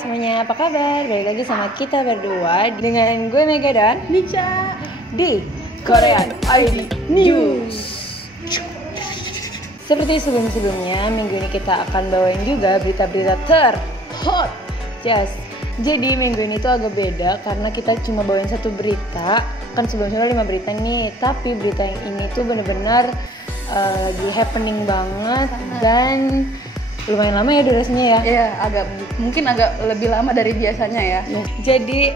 semuanya, apa kabar? Balik lagi sama kita berdua dengan gue Mega dan Nica di Korean ID News. Seperti sebelum-sebelumnya, minggu ini kita akan bawain juga berita-berita terhot. Yes. Jadi minggu ini tuh agak beda karena kita cuma bawain satu berita. Kan sebelumnya 5 berita nih, tapi berita yang ini tuh benar-benar lagi happening banget dan lumayan lama ya durasinya ya. Iya, mungkin agak lebih lama dari biasanya ya. Jadi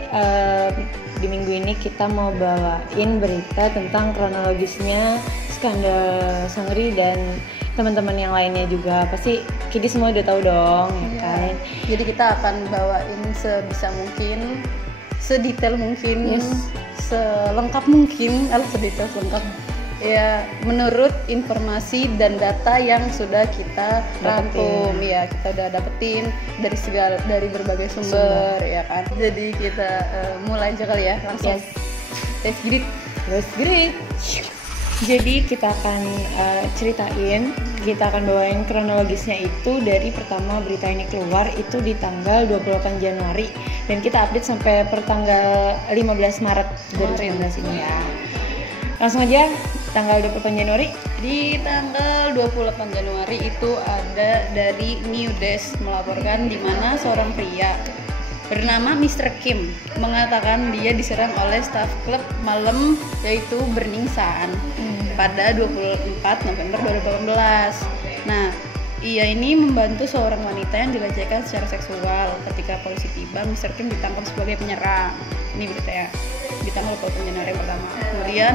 di minggu ini kita mau bawain berita tentang kronologisnya skandal Seungri dan teman-teman yang lainnya juga. Pasti Kidi semua udah tahu dong, ya kan? Jadi kita akan bawain sebisa mungkin, sedetail mungkin, selengkap mungkin, sedetail selengkap. Ya, menurut informasi dan data yang sudah kita rangkum, ya kita udah dapetin dari berbagai sumber, ya kan. Jadi kita mulai aja kali ya, langsung. Let's get it. Jadi kita akan kita akan bawain kronologisnya itu dari pertama berita ini keluar itu di tanggal 28 Januari dan kita update sampai per tanggal 15 Maret 2019 ini ya. Langsung aja tanggal 28 Januari. Di tanggal 28 Januari itu ada dari New Desk melaporkan di mana seorang pria bernama Mr. Kim mengatakan dia diserang oleh staf klub malam yaitu Burning Sun pada 24 November 2018. Nah, ia ini membantu seorang wanita yang dilecehkan secara seksual. Ketika polisi tiba, Mr. Kim ditangkap sebagai penyerang. Ini beritanya di tanggal 28 Januari yang pertama. Kemudian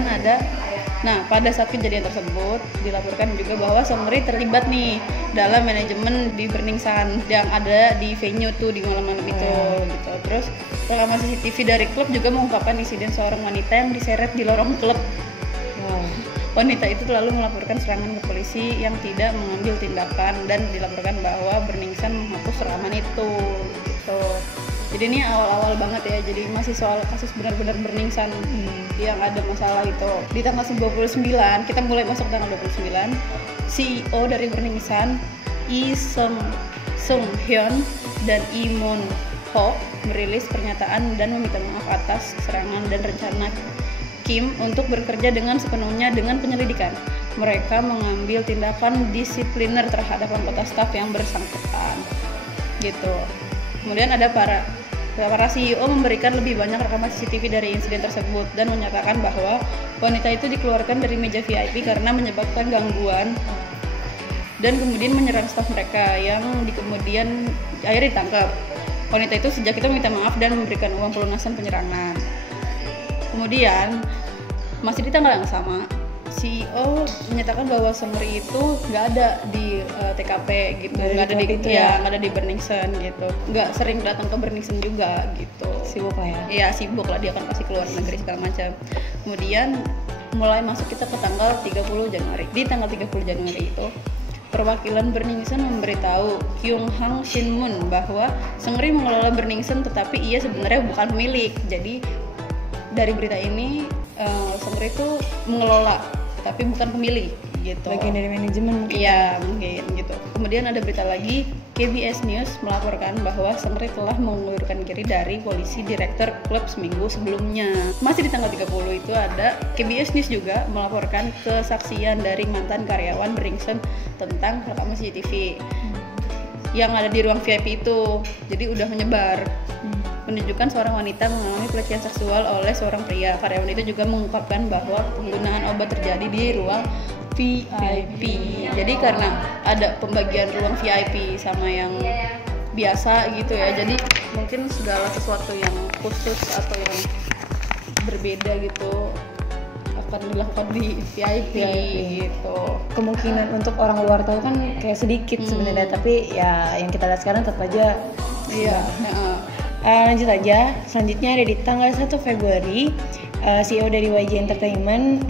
pada saat kejadian tersebut dilaporkan juga bahwa Seungri terlibat nih dalam manajemen di Burning Sun yang ada di venue tuh di malam-malam itu gitu. Terus rekaman CCTV dari klub juga mengungkapkan insiden seorang wanita yang diseret di lorong klub. Wanita itu lalu melaporkan serangan ke polisi yang tidak mengambil tindakan dan dilaporkan bahwa Burning Sun menghapus rekaman itu gitu. Jadi ini awal-awal banget ya, jadi masih soal kasus benar-benar Burning Sun yang ada masalah itu. Di tanggal 29, kita mulai masuk tanggal 29, CEO dari Burning Sun, Lee Seung-hyun dan Lee Moon-ho merilis pernyataan dan meminta maaf atas serangan dan rencana Kim untuk bekerja dengan sepenuhnya dengan penyelidikan. Mereka mengambil tindakan disipliner terhadap anggota staf yang bersangkutan. Gitu. Kemudian ada para CEO memberikan lebih banyak rekaman CCTV dari insiden tersebut dan menyatakan bahwa wanita itu dikeluarkan dari meja VIP karena menyebabkan gangguan dan kemudian menyerang staf mereka yang kemudian akhirnya ditangkap. Wanita itu sejak itu meminta maaf dan memberikan uang pelunasan penyerangan. Kemudian masih di tanggal yang sama, CEO menyatakan bahwa Seungri itu nggak ada di TKP gitu, nggak ada di Burning Sun gitu, nggak sering datang ke Burning Sun juga gitu. Sibuk lah ya? Iya sibuk lah, dia kan pasti keluar negeri segala macam. Kemudian mulai masuk kita ke tanggal 30 Januari. Di tanggal 30 Januari itu perwakilan Burning Sun memberitahu Kyung Hang Shin Moon bahwa Seungri mengelola Burning Sun tetapi ia sebenarnya bukan pemilik. Jadi dari berita ini Seungri itu mengelola tapi bukan pemilik gitu. Bagian dari manajemen mungkin. Iya mungkin gitu. Kemudian ada berita lagi, KBS News melaporkan bahwa Seungri telah mengundurkan diri dari posisi direktur klub seminggu sebelumnya. Masih di tanggal 30 itu ada KBS News juga melaporkan kesaksian dari mantan karyawan Burning Sun tentang rekaman CCTV yang ada di ruang VIP itu. Jadi udah menyebar. Menunjukkan seorang wanita mengalami pelecehan seksual oleh seorang pria. Karyawan itu juga mengungkapkan bahwa penggunaan obat terjadi di ruang VIP. Jadi karena ada pembagian ruang VIP sama yang biasa gitu ya. Jadi mungkin segala sesuatu yang khusus atau yang berbeda gitu akan dilakukan di VIP gitu. Kemungkinan untuk orang luar tahu kan kayak sedikit sebenarnya, tapi ya yang kita lihat sekarang tetap aja. Iya. Lanjut aja, selanjutnya ada di tanggal 1 Februari CEO dari YG Entertainment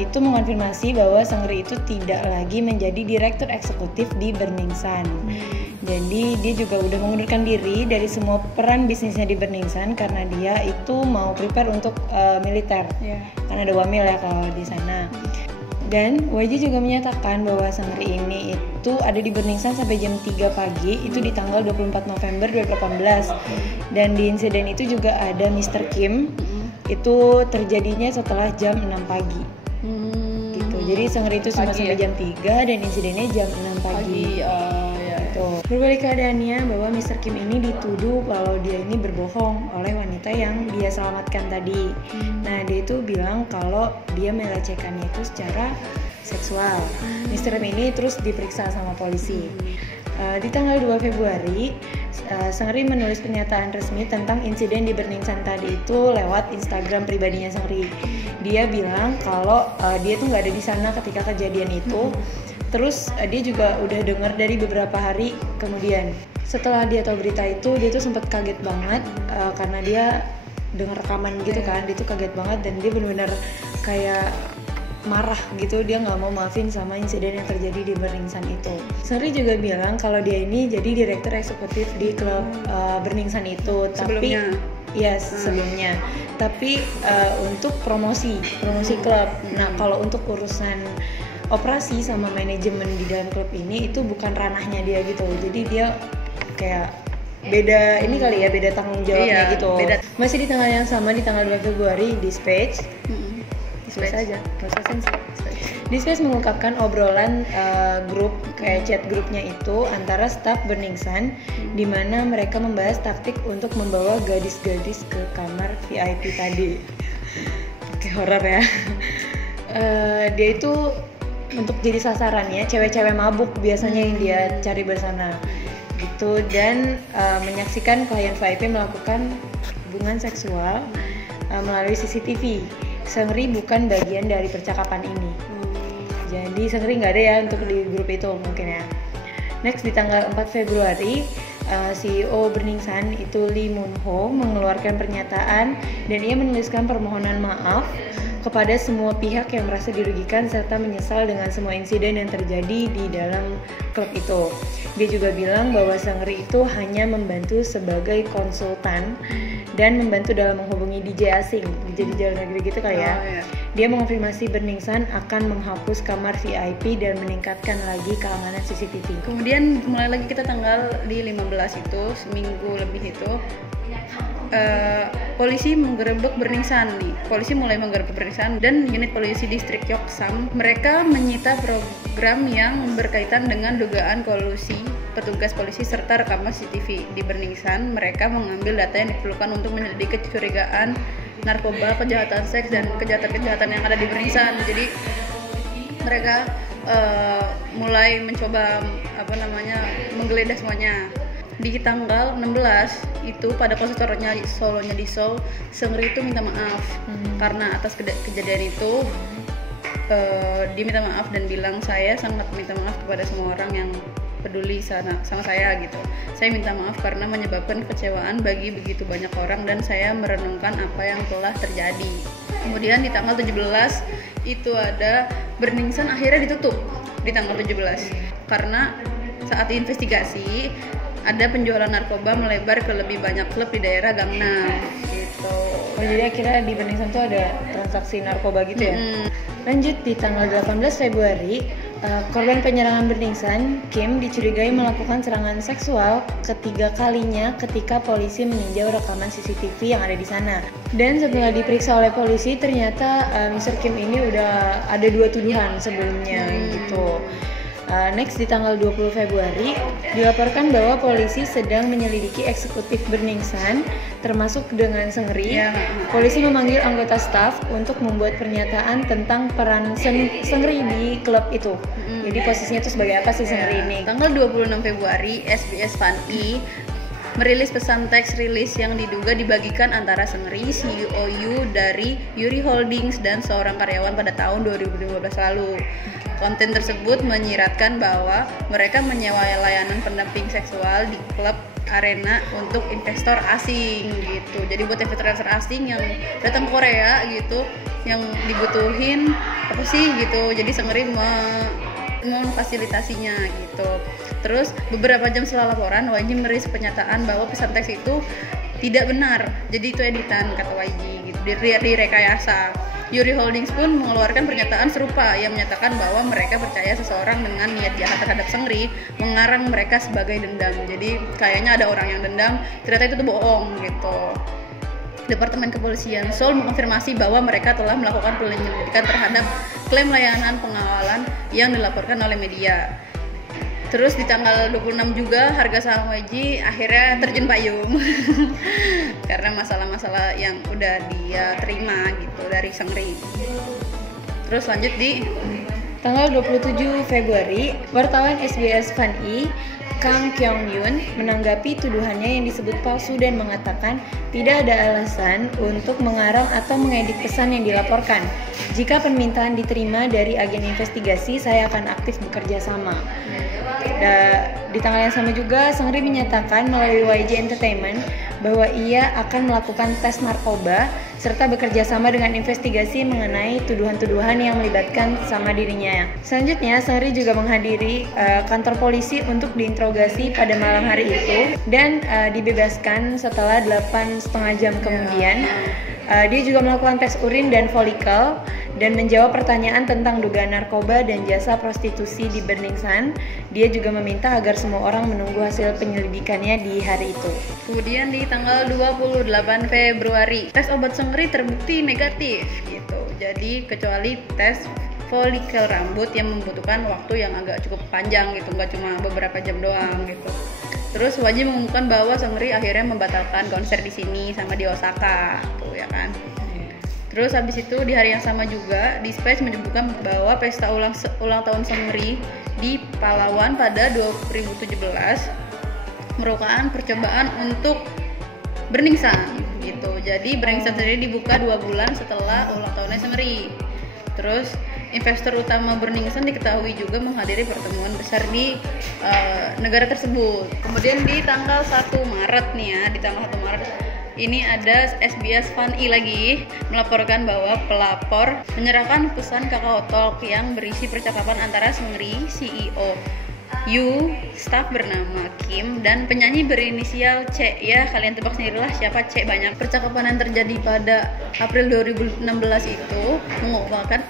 itu mengonfirmasi bahwa Seungri itu tidak lagi menjadi direktur eksekutif di Burning Sun. Jadi dia juga udah mengundurkan diri dari semua peran bisnisnya di Burning Sun karena dia itu mau prepare untuk militer. Karena ada wamil ya kalau di sana. Dan YJ juga menyatakan bahwa Seungri ini itu ada di Burning Sun sampai jam 3 pagi, itu di tanggal 24 November 2018. Dan di insiden itu juga ada Mr. Kim, itu terjadinya setelah jam 6 pagi. Gitu. Jadi Seungri itu cuma sampai jam 3 dan insidennya jam 6 pagi. Berbalik keadaannya bahwa Mr. Kim ini dituduh kalau dia ini berbohong oleh wanita yang dia selamatkan tadi. Nah, dia itu bilang kalau dia melecehkannya itu secara seksual. Mr. Kim ini terus diperiksa sama polisi. Di tanggal 2 Februari, Seungri menulis pernyataan resmi tentang insiden di Burning Sun tadi itu lewat Instagram pribadinya Seungri. Dia bilang kalau dia tuh nggak ada di sana ketika kejadian itu. Terus dia juga udah dengar dari beberapa hari kemudian. Setelah dia tahu berita itu, dia tuh sempat kaget banget karena dia dengar rekaman gitu kan. Dia tuh kaget banget dan dia benar-benar kayak marah gitu. Dia nggak mau maafin sama insiden yang terjadi di Burning Sun itu. Seungri juga bilang kalau dia ini jadi direktur eksekutif di klub Burning Sun itu. Sebelumnya? Sebelumnya. Tapi untuk promosi klub. Nah, kalau untuk urusan operasi sama manajemen di dalam klub ini itu bukan ranahnya dia gitu. Jadi dia kayak beda ini kali ya, beda tanggung jawabnya gitu. Beda. Masih di tanggal yang sama, di tanggal 2 Februari, Dispatch aja, nggak usah sensor. Dispatch mengungkapkan obrolan grup kayak chat grupnya itu antara staff Burning Sun, di mana mereka membahas taktik untuk membawa gadis-gadis ke kamar VIP tadi. Kayak horor ya. Dia itu untuk jadi sasarannya cewek-cewek mabuk biasanya yang dia cari bersana gitu, dan menyaksikan klien VIP melakukan hubungan seksual melalui CCTV. Seungri bukan bagian dari percakapan ini. Jadi Seungri nggak ada ya untuk di grup itu mungkin ya. Next, di tanggal 4 Februari CEO Burning Sun itu Lee Moon Ho mengeluarkan pernyataan dan ia menuliskan permohonan maaf kepada semua pihak yang merasa dirugikan serta menyesal dengan semua insiden yang terjadi di dalam klub itu. Dia juga bilang bahwa Seungri itu hanya membantu sebagai konsultan dan membantu dalam menghubungi DJ asing, DJ di luar negeri gitu kali ya. Dia mengonfirmasi Burning Sun akan menghapus kamar VIP dan meningkatkan lagi keamanan CCTV. Kemudian mulai lagi kita tanggal di 15 itu, seminggu lebih itu, polisi menggerebek Burning Sun nih. Polisi mulai menggerebek Burning Sun dan unit polisi distrik Yeoksam. Mereka menyita program yang berkaitan dengan dugaan kolusi petugas polisi serta rekaman CCTV di Burning Sun. Mereka mengambil data yang diperlukan untuk menyelidiki kecurigaan narkoba, kejahatan seks dan kejahatan-kejahatan yang ada di Burning Sun. Jadi mereka mulai mencoba menggeledah semuanya. Di tanggal 16 itu pada konsernya solonya di Seoul, Seungri itu minta maaf karena atas kejadian itu. Dia minta maaf dan bilang, saya sangat minta maaf kepada semua orang yang peduli sama saya gitu. Saya minta maaf karena menyebabkan kekecewaan bagi begitu banyak orang dan saya merenungkan apa yang telah terjadi. Kemudian di tanggal 17 itu ada Burning Sun akhirnya ditutup di tanggal 17 karena saat diinvestigasi ada penjualan narkoba melebar ke lebih banyak klub di daerah Gangnam gitu. Oh, jadi akhirnya di Burning Sun tuh ada transaksi narkoba gitu ya. Lanjut, di tanggal 18 Februari, korban penyerangan Burning Sun, Kim, dicurigai melakukan serangan seksual ketiga kalinya ketika polisi meninjau rekaman CCTV yang ada di sana. Dan setelah diperiksa oleh polisi, ternyata Mr. Kim ini udah ada 2 tuduhan sebelumnya gitu. Next, di tanggal 20 Februari dilaporkan bahwa polisi sedang menyelidiki eksekutif Burning Sun termasuk dengan Seungri. Polisi memanggil anggota staf untuk membuat pernyataan tentang peran Seungri di klub itu. Jadi posisinya itu sebagai apa sih Seungri ini? Tanggal 26 Februari SBS Fan E merilis pesan teks rilis yang diduga dibagikan antara Seungri, CEO dari Yuri Holdings dan seorang karyawan pada tahun 2015 lalu. Konten tersebut menyiratkan bahwa mereka menyewa layanan pendamping seksual di klub arena untuk investor asing gitu. Jadi buat investor asing yang datang ke Korea gitu, yang dibutuhin apa sih gitu. Jadi Seungri memfasilitasinya gitu. Terus beberapa jam setelah laporan, YG merilis pernyataan bahwa pesan teks itu tidak benar. Jadi itu editan, kata YG gitu, direkayasa. Yuri Holdings pun mengeluarkan pernyataan serupa yang menyatakan bahwa mereka percaya seseorang dengan niat jahat terhadap Seungri mengarang mereka sebagai dendam. Jadi kayaknya ada orang yang dendam, ternyata itu tuh bohong gitu. Departemen Kepolisian Seoul mengonfirmasi bahwa mereka telah melakukan penyelidikan terhadap klaim layanan pengawalan yang dilaporkan oleh media. Terus di tanggal 26 juga harga saham YG akhirnya terjun payung karena masalah-masalah yang udah dia terima gitu dari Seungri. Terus lanjut di tanggal 27 Februari, wartawan SBS Fan E Kang Kyung Yoon menanggapi tuduhannya yang disebut palsu dan mengatakan tidak ada alasan untuk mengarang atau mengedit pesan yang dilaporkan. Jika permintaan diterima dari agen investigasi, saya akan aktif bekerja sama. Di tanggal yang sama juga, Seungri menyatakan melalui YG Entertainment bahwa ia akan melakukan tes narkoba serta bekerja sama dengan investigasi mengenai tuduhan-tuduhan yang melibatkan sama dirinya. Selanjutnya, Seungri juga menghadiri kantor polisi untuk diinterogasi pada malam hari itu dan dibebaskan setelah 8,5 jam kemudian. Dia juga melakukan tes urin dan folikel dan menjawab pertanyaan tentang dugaan narkoba dan jasa prostitusi di Burning Sun. Dia juga meminta agar semua orang menunggu hasil penyelidikannya di hari itu. Kemudian di tanggal 28 Februari, tes obat Seungri terbukti negatif gitu. Jadi kecuali tes folikel rambut yang membutuhkan waktu yang agak cukup panjang gitu, nggak cuma beberapa jam doang gitu. Terus YG mengumumkan bahwa Seungri akhirnya membatalkan konser di sini sama di Osaka, tuh ya kan. Terus habis itu di hari yang sama juga, Dispatch menyebutkan bahwa pesta ulang tahun Seungri di Palawan pada 2017 merupakan percobaan untuk Burning Sun gitu. Jadi Burning Sun sendiri dibuka 2 bulan setelah ulang tahunnya Seungri. Terus investor utama Burning Sun diketahui juga menghadiri pertemuan besar di negara tersebut. Kemudian di tanggal 1 Maret nih ya, di tanggal 1 Maret ini ada SBS Fan E lagi melaporkan bahwa pelapor menyerahkan pesan Kakao Talk yang berisi percakapan antara Seungri, CEO Yu, staf bernama Kim, dan penyanyi berinisial C. Ya, kalian tebak sendirilah siapa C. Banyak. Percakapan yang terjadi pada April 2016 itu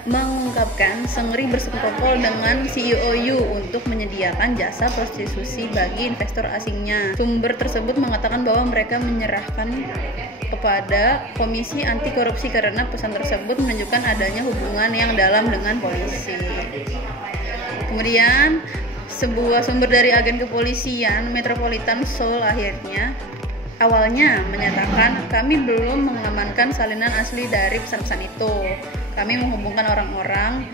mengungkapkan Seungri bersekongkol dengan CEO Yu untuk menyediakan jasa prostitusi bagi investor asingnya. Sumber tersebut mengatakan bahwa mereka menyerahkan kepada Komisi Anti Korupsi karena pesan tersebut menunjukkan adanya hubungan yang dalam dengan polisi. Kemudian sebuah sumber dari agen kepolisian Metropolitan Seoul awalnya menyatakan kami belum mengamankan salinan asli dari pesan-pesan itu. Kami menghubungkan orang-orang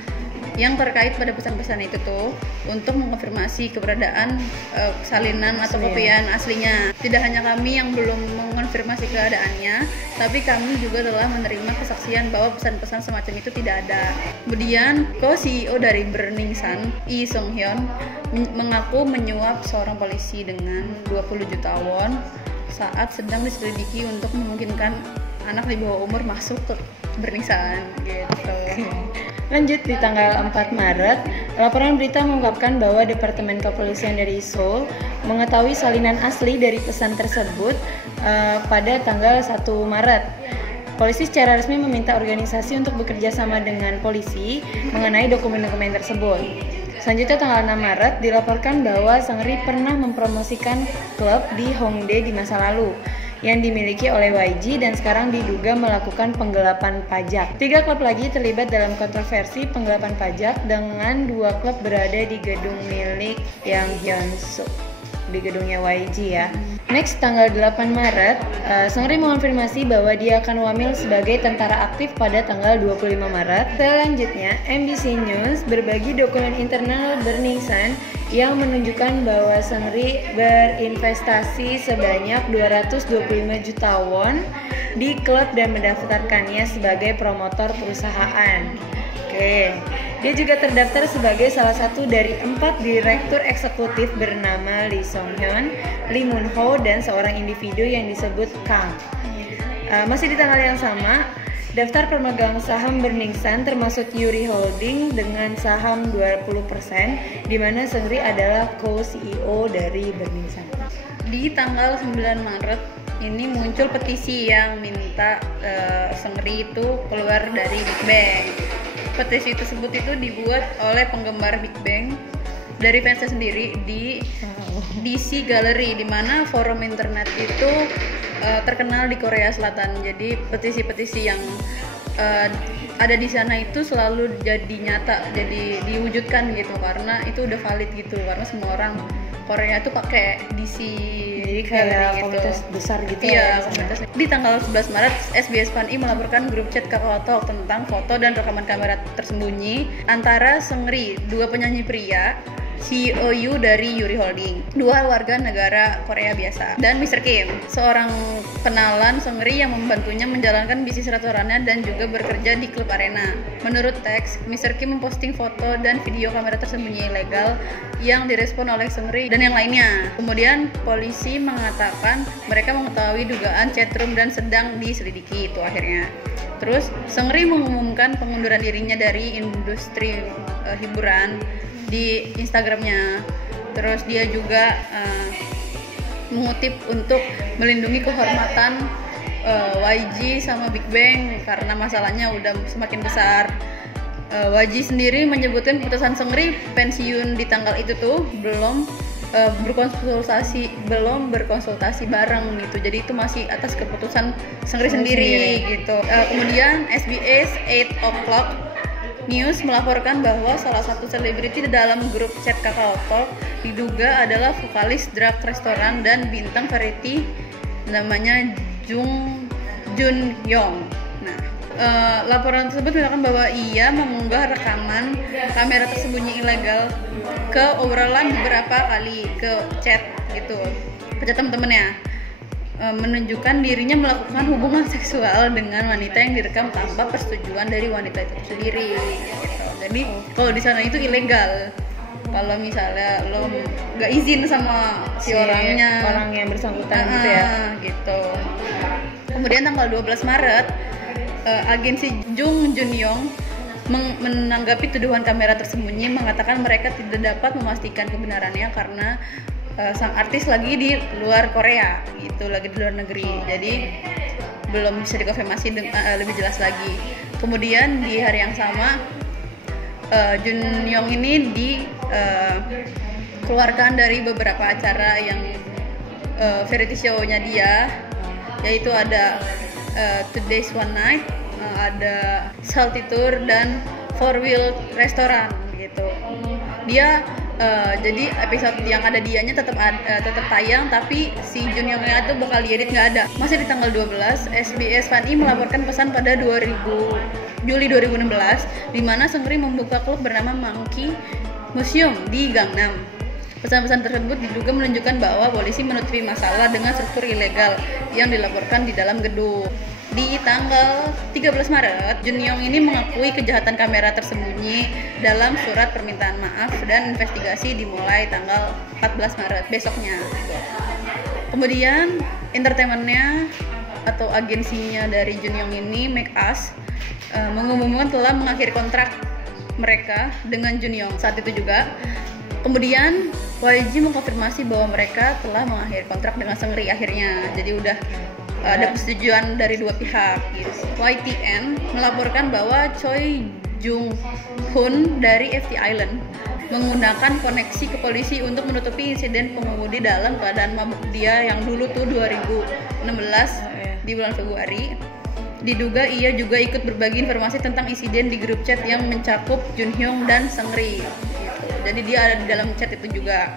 yang terkait pada pesan-pesan itu tuh untuk mengonfirmasi keberadaan salinan atau kopian aslinya. Tidak hanya kami yang belum mengonfirmasi keadaannya, tapi kami juga telah menerima kesaksian bahwa pesan-pesan semacam itu tidak ada. Kemudian co-CEO dari Burning Sun, Lee Sung-hyun, mengaku menyuap seorang polisi dengan 20 juta won saat sedang diselidiki untuk memungkinkan anak di bawah umur masuk ke Burning Sun gitu. Lanjut di tanggal 4 Maret, laporan berita mengungkapkan bahwa Departemen Kepolisian dari Seoul mengetahui salinan asli dari pesan tersebut pada tanggal 1 Maret. Polisi secara resmi meminta organisasi untuk bekerja sama dengan polisi mengenai dokumen-dokumen tersebut. Selanjutnya tanggal 6 Maret dilaporkan bahwa Seungri pernah mempromosikan klub di Hongdae di masa lalu yang dimiliki oleh YG dan sekarang diduga melakukan penggelapan pajak. 3 klub lagi terlibat dalam kontroversi penggelapan pajak dengan 2 klub berada di gedung milik Yang Hyun-suk, di gedungnya YG ya. Next, tanggal 8 Maret, Seungri mengonfirmasi bahwa dia akan wamil sebagai tentara aktif pada tanggal 25 Maret. Selanjutnya, MBC News berbagi dokumen internal Burning Sun yang menunjukkan bahwa Seungri berinvestasi sebanyak 225 juta won di klub dan mendaftarkannya sebagai promotor perusahaan. Dia juga terdaftar sebagai salah satu dari 4 direktur eksekutif bernama Lee Sung-hyun, Lee Moon-ho, dan seorang individu yang disebut Kang. Masih di tanggal yang sama, daftar pemegang saham Burning Sun termasuk Yuri Holding dengan saham 20%, di mana Seungri adalah co-CEO dari Burning Sun. Di tanggal 9 Maret ini muncul petisi yang minta Seungri itu keluar dari Big Bang. Petisi tersebut itu dibuat oleh penggemar Big Bang dari fansnya sendiri di DC Gallery, di mana forum internet itu terkenal di Korea Selatan. Jadi petisi-petisi yang ada di sana itu selalu jadi nyata, jadi diwujudkan gitu, karena itu udah valid gitu, karena semua orang Korea itu pakai DC, jadi kayak gitu. komunitas besar gitu. Iya, komunitas. Di tanggal 11 Maret, SBS FunI melaporkan grup chat Kakao Talk tentang foto dan rekaman kamera tersembunyi antara Seungri, dua penyanyi pria, CEO dari Yuri Holding, dua warga negara Korea biasa, dan Mr. Kim, seorang kenalan Seungri yang membantunya menjalankan bisnis restorannya dan juga bekerja di klub arena. Menurut teks, Mr. Kim memposting foto dan video kamera tersembunyi ilegal yang direspon oleh Seungri dan yang lainnya. Kemudian polisi mengatakan mereka mengetahui dugaan chatroom dan sedang diselidiki itu akhirnya. Terus Seungri mengumumkan pengunduran dirinya dari industri hiburan di Instagramnya. Terus dia juga mengutip untuk melindungi kehormatan YG sama Big Bang karena masalahnya udah semakin besar. YG sendiri menyebutkan keputusan Seungri pensiun di tanggal itu tuh belum berkonsultasi bareng gitu. Jadi itu masih atas keputusan Seungri sendiri gitu. Kemudian SBS 8 O'Clock News melaporkan bahwa salah satu selebriti di dalam grup chat Kakao Talk diduga adalah vokalis drag restoran dan bintang variety namanya Jun Yong. Nah, laporan tersebut mengatakan bahwa ia mengunggah rekaman kamera tersembunyi ilegal ke obrolan beberapa kali ke chat gitu, ke chat teman-temannya, menunjukkan dirinya melakukan hubungan seksual dengan wanita yang direkam tanpa persetujuan dari wanita itu sendiri gitu. Jadi kalau di sana itu ilegal kalau misalnya lo nggak izin sama si orangnya, orang yang bersangkutan gitu ya gitu. Kemudian tanggal 12 Maret agensi Jun Yong menanggapi tuduhan kamera tersembunyi, mengatakan mereka tidak dapat memastikan kebenarannya karena sang artis lagi di luar Korea gitu, lagi di luar negeri, jadi belum bisa dikonfirmasi lebih jelas lagi. Kemudian di hari yang sama Jun Yong ini dikeluarkan dari beberapa acara yang variety show-nya dia, yaitu ada Today's One Night, ada Salty Tour, dan Four Wheel Restaurant gitu. Dia jadi episode yang ada dianya tetap tayang, tapi si Jun Yong itu bakal diedit nggak ada. Masih di tanggal 12, SBS FunI melaporkan pesan pada Juli 2016 di mana Seungri membuka klub bernama Monkey Museum di Gangnam. Pesan-pesan tersebut diduga menunjukkan bahwa polisi menutupi masalah dengan struktur ilegal yang dilaporkan di dalam gedung. Di tanggal 13 Maret, Jun Yong ini mengakui kejahatan kamera tersembunyi dalam surat permintaan maaf, dan investigasi dimulai tanggal 14 Maret besoknya. Kemudian entertainmentnya atau agensinya dari Jun Yong ini, Make Us, mengumumkan telah mengakhiri kontrak mereka dengan Jun Yong saat itu juga. Kemudian YG mengkonfirmasi bahwa mereka telah mengakhiri kontrak dengan Seungri akhirnya. Jadi udah ada persetujuan dari dua pihak gitu. YTN melaporkan bahwa Choi Jung Hoon dari FT Island menggunakan koneksi ke polisi untuk menutupi insiden pengemudi dalam keadaan mabuk dia yang dulu tuh 2016 di bulan Februari. Diduga ia juga ikut berbagi informasi tentang insiden di grup chat yang mencakup Jun Hyung dan Seungri gitu. Jadi dia ada di dalam chat itu juga.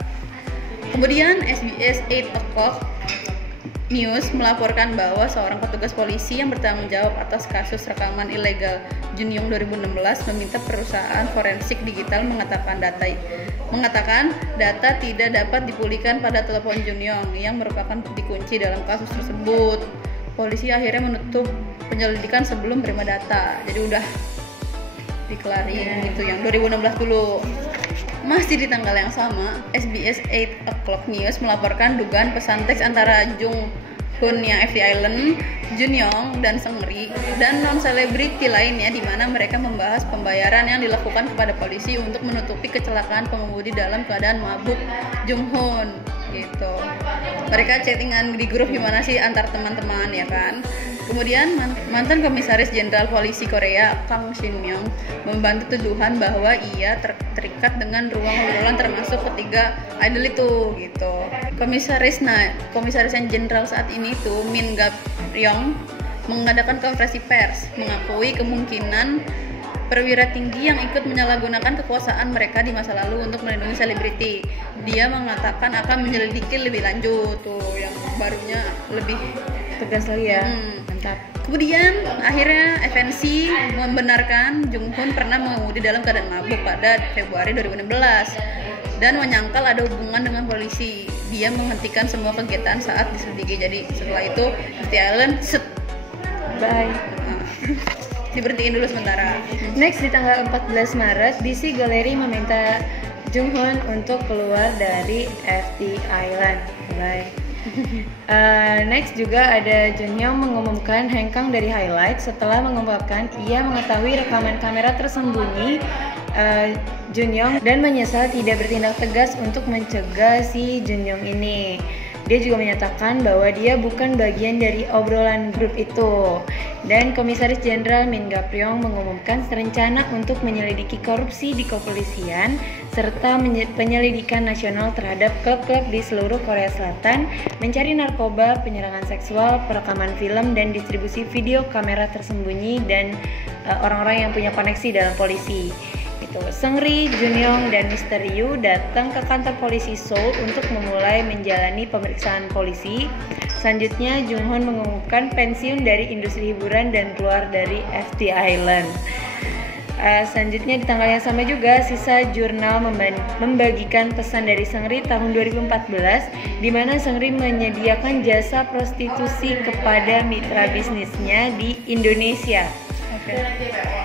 Kemudian SBS 8 O'Clock News melaporkan bahwa seorang petugas polisi yang bertanggung jawab atas kasus rekaman ilegal Jun Yong 2016 meminta perusahaan forensik digital mengatakan data tidak dapat dipulihkan pada telepon Jun Yong yang merupakan bukti kunci dalam kasus tersebut. Polisi akhirnya menutup penyelidikan sebelum menerima data. Jadi udah dikelarin gitu yang 2016 dulu. Masih di tanggal yang sama, SBS 8 O'Clock News melaporkan dugaan pesan teks antara Jung Hoon yang FT Island, Jun Yong, dan Seungri, dan non-selebriti lainnya di mana mereka membahas pembayaran yang dilakukan kepada polisi untuk menutupi kecelakaan pengemudi dalam keadaan mabuk Jung Hoon gitu. mereka chattingan di grup gimana sih antar teman-teman ya kan. Kemudian mantan komisaris jenderal polisi Korea Kang Shin Myung membantu tuduhan bahwa ia terikat dengan ruang obrolan termasuk ketiga idol itu gitu. Komisaris yang jenderal saat ini tuh Min Gap-ryong mengadakan konferensi pers mengakui kemungkinan perwira tinggi yang ikut menyalahgunakan kekuasaan mereka di masa lalu untuk melindungi selebriti. Dia mengatakan akan menyelidiki lebih lanjut tuh, yang barunya lebih tegas lagi ya. Mantap. Kemudian akhirnya FNC membenarkan Jung Hoon pernah mengemudi dalam keadaan mabuk pada Februari 2016 dan menyangkal ada hubungan dengan polisi. Dia menghentikan semua kegiatan saat diselidiki. Jadi setelah itu FT Island Bye. Diberhentiin dulu sementara. Next, di tanggal 14 Maret, DC Gallery meminta Jung Hoon untuk keluar dari FT Island. Bye. Next juga ada Jun Hyung mengumumkan hengkang dari Highlight setelah mengungkapkan ia mengetahui rekaman kamera tersembunyi Jun Hyung dan menyesal tidak bertindak tegas untuk mencegah si Jun Hyung ini. Dia juga menyatakan bahwa dia bukan bagian dari obrolan grup itu. Dan Komisaris Jenderal Min Gap-ryong mengumumkan rencana untuk menyelidiki korupsi di kepolisian serta penyelidikan nasional terhadap klub-klub di seluruh Korea Selatan, mencari narkoba, penyerangan seksual, perekaman film, dan distribusi video kamera tersembunyi dan orang-orang yang punya koneksi dalam polisi. Seungri, Junyoung, dan Mr. Yu datang ke kantor polisi Seoul untuk memulai menjalani pemeriksaan polisi. Selanjutnya, Jung Hoon mengumumkan pensiun dari industri hiburan dan keluar dari FT Island. Selanjutnya di tanggal yang sama juga, Sisa Jurnal membagikan pesan dari Seungri tahun 2014, di mana Seungri menyediakan jasa prostitusi kepada mitra bisnisnya di Indonesia.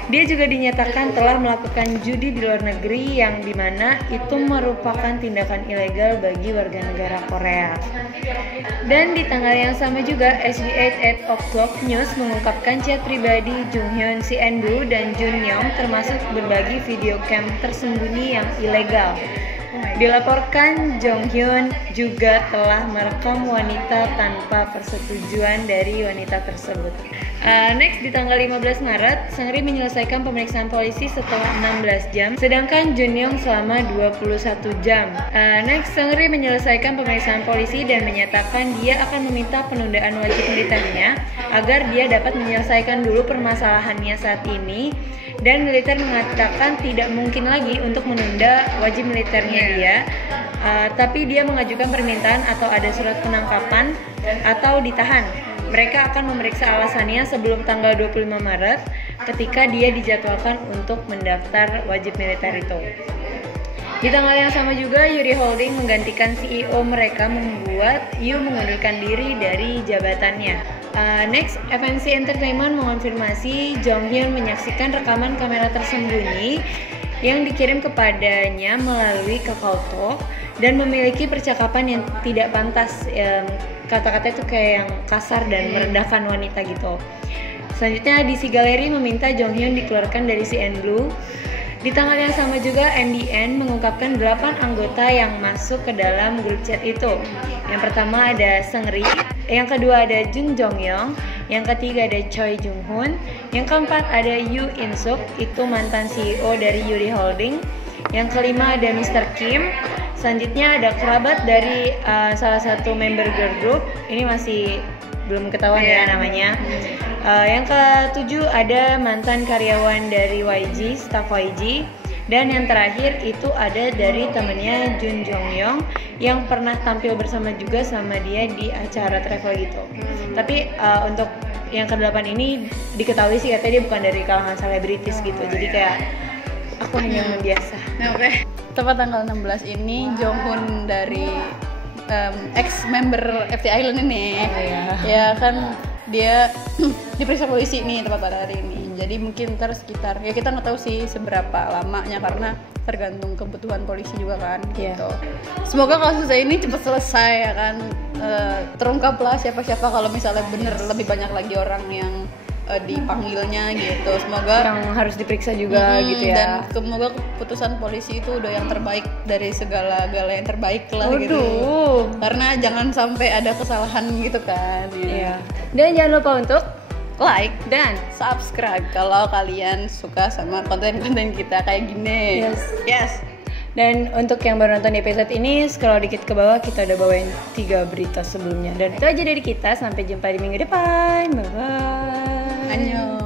Dia juga dinyatakan telah melakukan judi di luar negeri yang dimana itu merupakan tindakan ilegal bagi warga negara Korea. Dan di tanggal yang sama juga, SB8 O'Clock News mengungkapkan chat pribadi Jung Hyun, CN Blue, dan Jun Young termasuk berbagi video cam tersembunyi yang ilegal. Dilaporkan Jong Hyun juga telah merekam wanita tanpa persetujuan dari wanita tersebut. Next, di tanggal 15 Maret, Seungri menyelesaikan pemeriksaan polisi setelah 16 jam, sedangkan Junyoung selama 21 jam. Next, Seungri menyelesaikan pemeriksaan polisi dan menyatakan dia akan meminta penundaan wajib militernya agar dia dapat menyelesaikan dulu permasalahannya saat ini. Dan militer mengatakan tidak mungkin lagi untuk menunda wajib militernya dia, tapi dia mengajukan permintaan atau ada surat penangkapan atau ditahan. Mereka akan memeriksa alasannya sebelum tanggal 25 Maret ketika dia dijadwalkan untuk mendaftar wajib militer itu. Di tanggal yang sama juga, Yuri Holding menggantikan CEO mereka membuat Yu mengundurkan diri dari jabatannya. Next, FNC Entertainment mengonfirmasi Jong Hyun menyaksikan rekaman kamera tersembunyi yang dikirim kepadanya melalui KakaoTalk dan memiliki percakapan yang tidak pantas. Kata-kata itu kayak yang kasar dan merendahkan wanita gitu. Selanjutnya, DC Gallery meminta Jong Hyun dikeluarkan dari CN Blue. Di tanggal yang sama juga, MDN mengungkapkan 8 anggota yang masuk ke dalam grup chat itu. Yang pertama ada Seungri, yang kedua ada Jung Jong Young, yang ketiga ada Choi Jung Hoon, yang keempat ada Yoo In Suk, itu mantan CEO dari Yuri Holding, yang kelima ada Mr. Kim, selanjutnya ada kerabat dari salah satu member girl group, ini masih belum ketahuan ya namanya. Yang ketujuh ada mantan karyawan dari YG, staff YG, dan yang terakhir itu ada dari temennya Jun Jong Young yang pernah tampil bersama juga sama dia di acara travel gitu. Tapi untuk yang ke-8 ini diketahui sih katanya dia bukan dari kalangan selebritis gitu. Jadi kayak aku hanya orang biasa. Oke. Tepat tanggal 16 ini Jong Hoon dari ex-member FT Island ini. Ya kan dia diperiksa polisi nih tepat pada hari ini. Jadi mungkin ntar sekitar, ya kita nggak tahu sih seberapa lamanya karena tergantung kebutuhan polisi juga kan gitu. Semoga kasusnya ini cepat selesai ya kan, terungkaplah siapa-siapa kalau misalnya bener lebih banyak lagi orang yang dipanggilnya gitu. Semoga yang harus diperiksa juga gitu ya. Dan semoga keputusan polisi itu udah yang terbaik dari segala-gala yang terbaik lah gitu. Karena jangan sampai ada kesalahan gitu kan. Iya. Dan jangan lupa untuk like dan subscribe kalau kalian suka sama konten-konten kita kayak gini. Yes. Dan untuk yang baru nonton di episode ini, scroll dikit ke bawah, kita udah bawain 3 berita sebelumnya. Dan itu aja dari kita, sampai jumpa di minggu depan. Bye-bye. Annyeong.